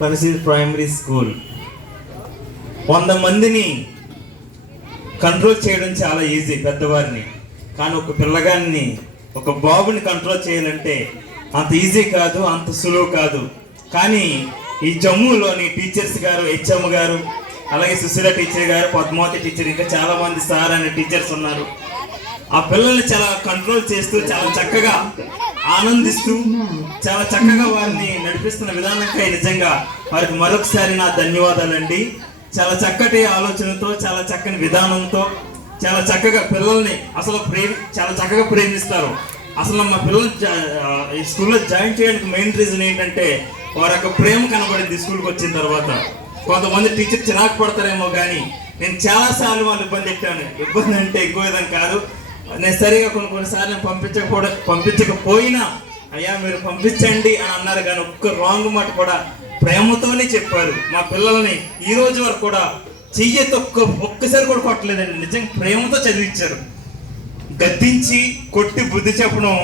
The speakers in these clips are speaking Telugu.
పరిస్థితి ప్రైమరీ స్కూల్. 100 మందిని కంట్రోల్ చేయడం చాలా ఈజీ పెద్దవారిని, కానీ ఒక పిల్లగాన్ని ఒక బాబుని కంట్రోల్ చేయాలంటే అంత ఈజీ కాదు, అంత సులువు కాదు. కానీ ఈ జమ్మూలోని టీచర్స్ గారు, హెచ్ఎం గారు, అలాగే సుశీల టీచర్ గారు, పద్మావతి టీచర్, ఇంకా చాలా మంది సార్ అనే టీచర్స్ ఉన్నారు. ఆ పిల్లల్ని చాలా కంట్రోల్ చేస్తూ, చాలా చక్కగా ఆనందిస్తూ, చాలా చక్కగా వారిని నడిపిస్తున్న విధానంకై నిజంగా వారికి మరొకసారి నా ధన్యవాదాలండి. చాలా చక్కటి ఆలోచనతో, చాలా చక్కని విధానంతో, చాలా చక్కగా పిల్లల్ని అసలు చాలా చక్కగా ప్రేమిస్తారు. అసలు మా పిల్లలు ఈ స్కూల్లో జాయిన్ చేయడానికి మెయిన్ రీజన్ ఏంటంటే వారి యొక్క ప్రేమ కనబడింది. స్కూల్కి వచ్చిన తర్వాత కొంతమంది టీచర్ చిరాకు పడతారేమో, కానీ నేను చాలాసార్లు వాళ్ళు ఇబ్బంది పెట్టాను. ఇబ్బంది అంటే ఎక్కువ విధం కాదు, నేను సరిగా కొన్నిసార్లు పంపించకపోయినా అయ్యా మీరు పంపించండి అని అన్నారు, కానీ ఒక్క రాంగ్ మాట కూడా ప్రేమతోనే చెప్పారు. మా పిల్లల్ని ఈ రోజు వరకు కూడా చెయ్యతో ఒక్కసారి కూడా కొట్టలేదండి. నిజంగా ప్రేమతో చదివించారు. గద్దించి కొట్టి బుద్ధి చెప్పడం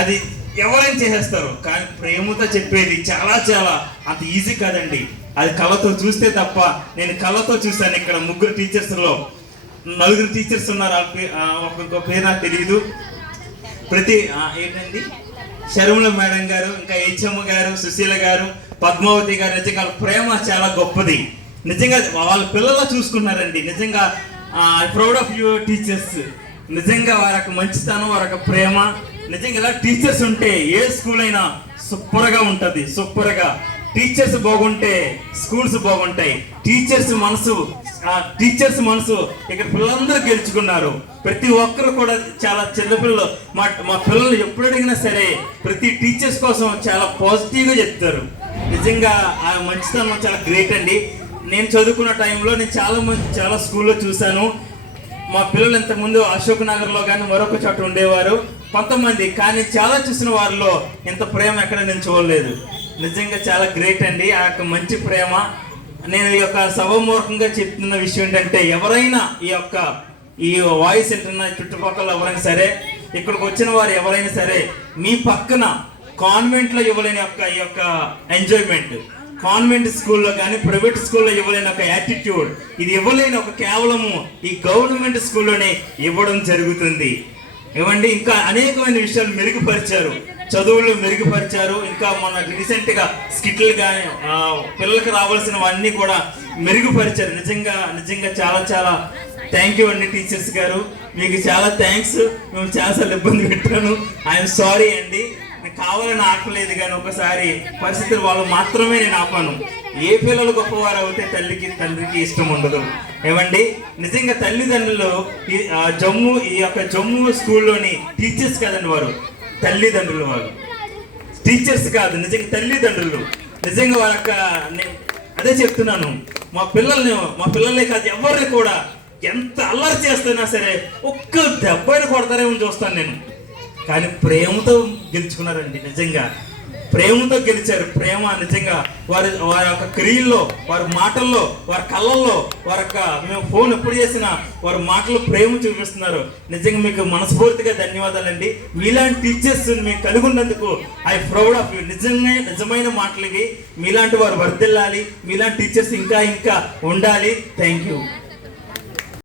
అది ఎవరైనా చేసేస్తారు, కానీ ప్రేమతో చెప్పేది చాలా చాలా అంత ఈజీ కాదండి. అది కళ్ళతో చూస్తే తప్ప. నేను కళ్ళతో చూశాను. ఇక్కడ 3 టీచర్స్లో 4 టీచర్స్ ఉన్నారు. ఒక్కొక్క పేరు నాకు తెలియదు. ఏంటండి శర్మల మేడం గారు, ఇంకా హెచ్ఎం గారు, సుశీల గారు, పద్మావతి గారు, నిజంగా ప్రేమ చాలా గొప్పది. నిజంగా వాళ్ళ పిల్లల్లో చూసుకున్నారండి. నిజంగా ప్రౌడ్ ఆఫ్ యూ టీచర్స్. నిజంగా వారి యొక్క మంచితనం, వారి యొక్క ప్రేమ, నిజంగా ఇలా టీచర్స్ ఉంటే ఏ స్కూల్ అయినా సూపర్గా ఉంటుంది. సూపర్గా టీచర్స్ బాగుంటే స్కూల్స్ బాగుంటాయి. టీచర్స్ మనసు ఇక్కడ పిల్లలందరూ గెలుచుకున్నారు. ప్రతి ఒక్కరు కూడా చాలా చిన్నపిల్లలు మా పిల్లలు ఎప్పుడు అడిగినా సరే ప్రతి టీచర్స్ కోసం చాలా పాజిటివ్గా చెప్తారు. నిజంగా ఆ మంచితనం చాలా గ్రేట్ అండి. నేను చదువుకున్న టైంలో నేను చాలా స్కూల్లో చూశాను. మా పిల్లలు ఇంతకుముందు అశోక్ నగర్లో కానీ మరొక చోట ఉండేవారు కొంతమంది, కానీ చాలా చూసిన వారిలో ఇంత ప్రేమ ఎక్కడ నేను చూడలేదు. నిజంగా చాలా గ్రేట్ అండి ఆ యొక్క మంచి ప్రేమ. నేను ఈ యొక్క సభామూర్ఖంగా చెప్తున్న విషయం ఏంటంటే ఎవరైనా ఈ వాయిస్ వింటున్న చుట్టుపక్కల ఎవరైనా సరే, ఇక్కడికి వచ్చిన వారు ఎవరైనా సరే, మీ పక్కన కాన్వెంట్లో ఇవ్వలేని ఈ యొక్క ఎంజాయ్మెంట్, కాన్వెంట్ స్కూల్లో కానీ ప్రైవేట్ స్కూల్లో ఇవ్వలేని ఒక యాటిట్యూడ్, ఇది ఇవ్వలేని కేవలము ఈ గవర్నమెంట్ స్కూల్లోనే ఇవ్వడం జరుగుతుంది. ఇవ్వండి. ఇంకా అనేకమైన విషయాలు మెరుగుపరిచారు, చదువులు మెరుగుపరిచారు. ఇంకా మన రీసెంట్గా స్కిట్లు కానీ పిల్లలకు రావాల్సినవన్నీ కూడా మెరుగుపరిచారు. నిజంగా చాలా చాలా థ్యాంక్ యూ అండి టీచర్స్ గారు. మీకు చాలా థ్యాంక్స్. మేము చాలాసార్లు ఇబ్బంది పెట్టాను. ఐఎమ్ సారీ అండి. నేను కావాలని ఆపలేదు, కానీ ఒకసారి పరిస్థితులు వాళ్ళు మాత్రమే నేను ఆపాను. ఏ పిల్లలు గొప్పవారు అవుతే తండ్రికి ఇష్టం ఉండదు. ఏమండి నిజంగా తల్లిదండ్రులు జమ్మూ స్కూల్లోని టీచర్స్ కాదండి, వారు తల్లిదండ్రులు. వారు టీచర్స్ కాదు, నిజంగా తల్లిదండ్రులు. నిజంగా వారి అదే చెప్తున్నాను. మా పిల్లలే కాదు ఎవరిని కూడా ఎంత అల్లరి చేస్తున్నా సరే ఒక్క దెబ్బని కొడతారేమో చూస్తాను నేను, కానీ ప్రేమతో గెలుచుకున్నారండి. నిజంగా ప్రేమతో గెలిచారు. ప్రేమ నిజంగా వారి యొక్క క్రియల్లో, వారి మాటల్లో, వారి కళ్ళల్లో, మేము ఫోన్ ఎప్పుడు చేసినా వారి మాటల్లో ప్రేమ చూపిస్తున్నారు. నిజంగా మీకు మనస్ఫూర్తిగా ధన్యవాదాలండి. మీలాంటి టీచర్స్ మీకు కలిగి ఉన్నందుకు ఐ ప్రౌడ్ ఆఫ్ యూ. నిజమైన మాటలకి మీలాంటి వారు వర్ధిల్లాలి. మీలాంటి టీచర్స్ ఇంకా ఉండాలి. Thank you.